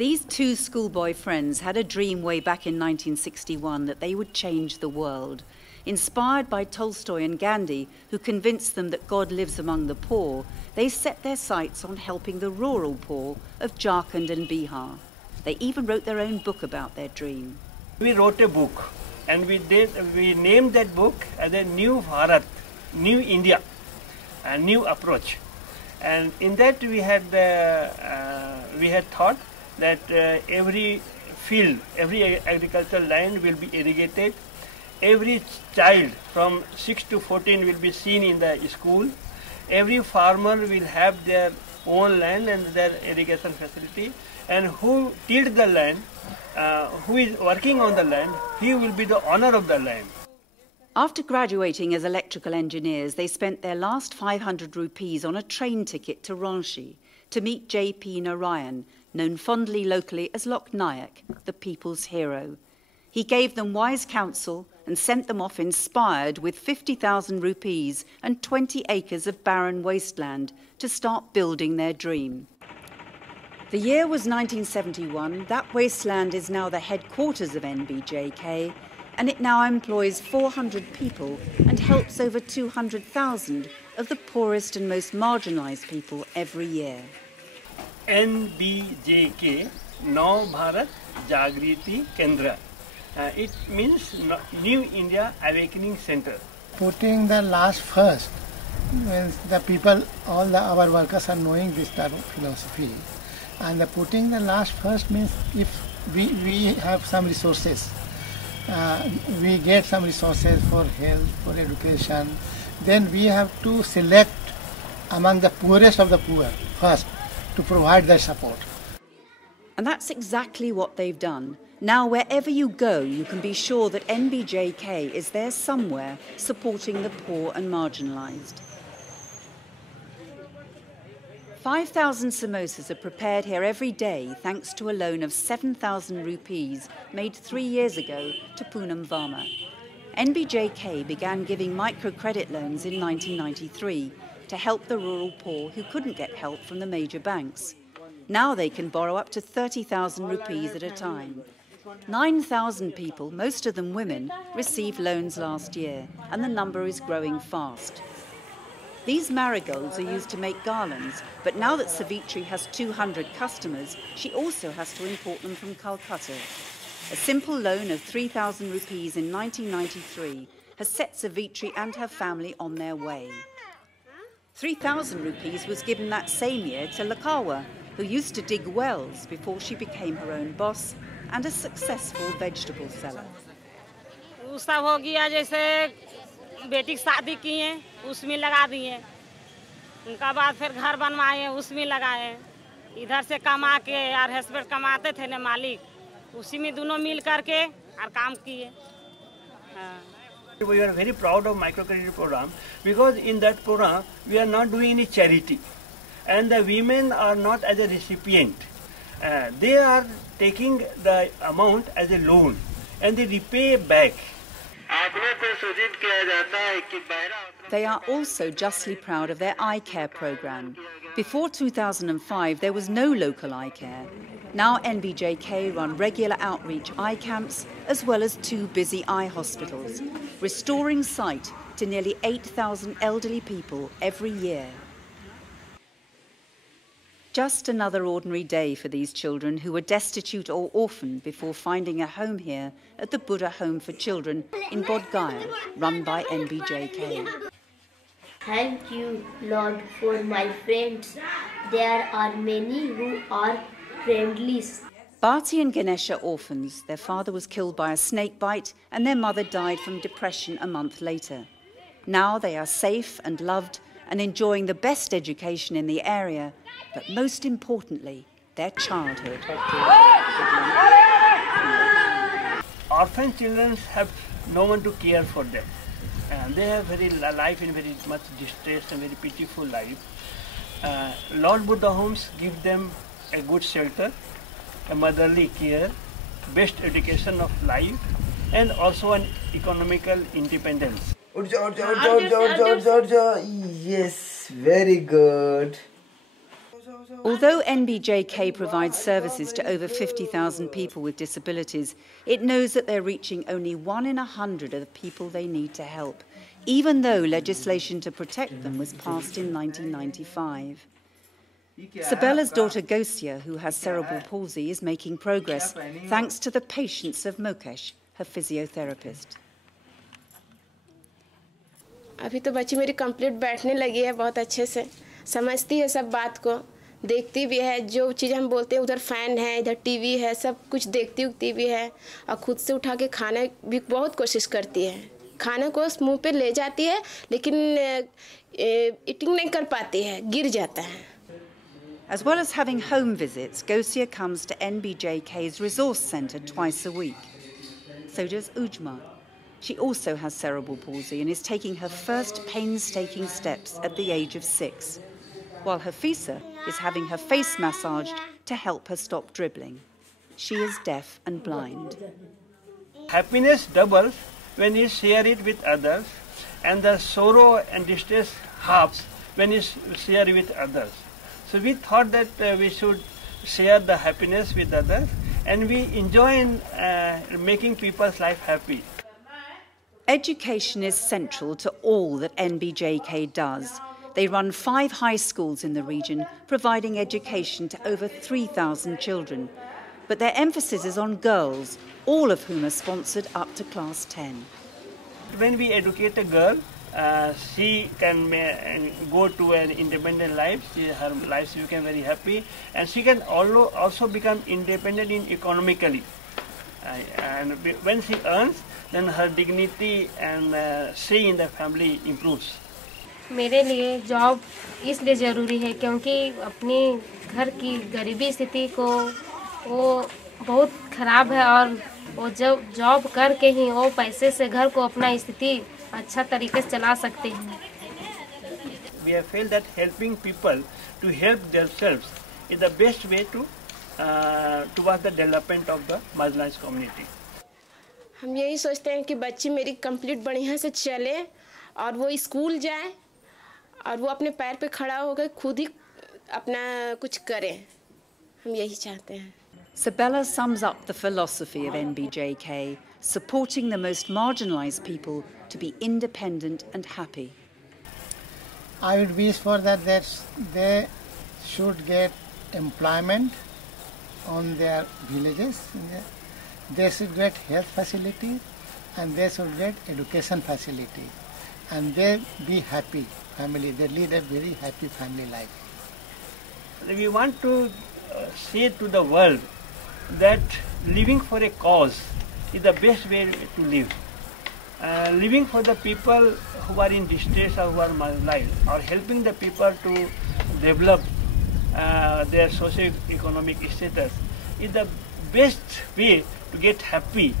These two schoolboy friends had a dream way back in 1961 that they would change the world. Inspired by Tolstoy and Gandhi, who convinced them that God lives among the poor, they set their sights on helping the rural poor of Jharkhand and Bihar. They even wrote their own book about their dream. We wrote a book and we named that book as a New Bharat, New India, a new approach. And in that we had thought that every field, every agricultural land will be irrigated. Every child from 6 to 14 will be seen in the school. Every farmer will have their own land and their irrigation facility. And who tilled the land, who is working on the land, he will be the owner of the land. After graduating as electrical engineers, they spent their last 500 rupees on a train ticket to Ranchi to meet J.P. Narayan, known fondly locally as Lok Nayak, the people's hero. He gave them wise counsel and sent them off inspired with 50,000 rupees and 20 acres of barren wasteland to start building their dream. The year was 1971. That wasteland is now the headquarters of NBJK, and it now employs 400 people and helps over 200,000 of the poorest and most marginalized people every year. NBJK, Now Bharat Jagriti Kendra. It means New India Awakening Center. Putting the last first, when the people, our workers are knowing this type of philosophy, and the putting the last first means if we have some resources, we get some resources for health, for education, then we have to select among the poorest of the poor first to provide their support. And that's exactly what they've done. Now, wherever you go, you can be sure that NBJK is there somewhere supporting the poor and marginalized. 5,000 samosas are prepared here every day thanks to a loan of 7,000 rupees made 3 years ago to Poonam Varma. NBJK began giving microcredit loans in 1993 to help the rural poor who couldn't get help from the major banks. Now they can borrow up to 30,000 rupees at a time. 9,000 people, most of them women, received loans last year, and the number is growing fast. These marigolds are used to make garlands, but now that Savitri has 200 customers, she also has to import them from Calcutta. A simple loan of 3,000 rupees in 1993 has set Savitri and her family on their way. 3,000 rupees was given that same year to Lakawa, who used to dig wells before she became her own boss and a successful vegetable seller. उसका हो गया जैसे बेटी की शादी किए उसमें लगा दिए उनका बाद फिर घर बनवाए उसमें लगाए इधर से कमा के यार हस्बैंड कमाते थे ना मालिक उसी में दोनों मिल करके और काम किए. We are very proud of microcredit program because in that program we are not doing any charity and the women are not as a recipient. They are taking the amount as a loan and they repay back. They are also justly proud of their eye care program. Before 2005, there was no local eye care. Now NBJK run regular outreach eye camps as well as 2 busy eye hospitals, restoring sight to nearly 8,000 elderly people every year. Just another ordinary day for these children who were destitute or orphaned before finding a home here at the Buddha Home for Children in Bodh Gaya, run by NBJK. Thank you, Lord, for my friends. There are many who are friendly. Bharti and Ganesh are orphans. Their father was killed by a snake bite and their mother died from depression a month later. Now they are safe and loved and enjoying the best education in the area, but most importantly, their childhood. Orphan children have no one to care for them. And they have life in very much distress and very pitiful life. Lord Buddha Homes give them a good shelter, a motherly care, best education of life, and also an economical independence. Yes, very good. Although NBJK provides services to over 50,000 people with disabilities, it knows that they're reaching only 1 in 100 of the people they need to help, even though legislation to protect them was passed in 1995. Sabella's daughter Gosia, who has cerebral palsy, is making progress thanks to the patience of Mukesh, her physiotherapist. अभी तो बच्ची मेरी complete बैठने लगी है, बहुत अच्छे से समझती है सब बात को, देखती भी है, जो चीज़ हम बोलते हैं उधर फैन है, इधर टीवी है, सब कुछ देखती उगती भी है और खुद से उठा के खाने भी बहुत कोशिश करती है, खाने को मुंह पे ले जाती है लेकिन ईटिंग नहीं कर पाती है, गिर जाता है. As well as having home visits, Gosia comes to NBJK's resource centre twice a week. So does Ujma. She also has cerebral palsy and is taking her first painstaking steps at the age of 6, while Hafisa is having her face massaged to help her stop dribbling. She is deaf and blind. Happiness doubles when you share it with others, and the sorrow and distress halves when you share it with others. So we thought that we should share the happiness with others, and we enjoy in, making people's life happy. Education is central to all that NBJK does. They run 5 high schools in the region, providing education to over 3,000 children. But their emphasis is on girls, all of whom are sponsored up to class 10. When we educate a girl, she can go to an independent life. Her life she became very happy, and she can also become independent economically. And when she earns, then her dignity and say in the family improves. मेरे लिए job इसलिए ज़रूरी है क्योंकि अपनी घर की गरीबी स्थिति को वो बहुत ख़राब है और वो जब जॉब करके ही वो पैसे से घर को अपना स्थिति अच्छा तरीके से चला सकते हैं. We have felt that helping people to help themselves is the best way towards the development of the marginalized community. हम यही सोचते हैं कि बच्ची मेरी कंप्लीट बढ़िया से चले और वो स्कूल जाए और वो अपने पैर पे खड़ा होकर खुद ही अपना कुछ करे, हम यही चाहते हैं. Sabella sums up the philosophy of NBJK, supporting the most marginalised people to be independent and happy. I would wish for that they should get employment on their villages. They should get health facilities and they should get education facilities. And they be happy family. They lead a very happy family life. We want to say to the world that living for a cause is the best way to live. Living for the people who are in distress or who are marginalized, or helping the people to develop their socio-economic status is the best way to get happy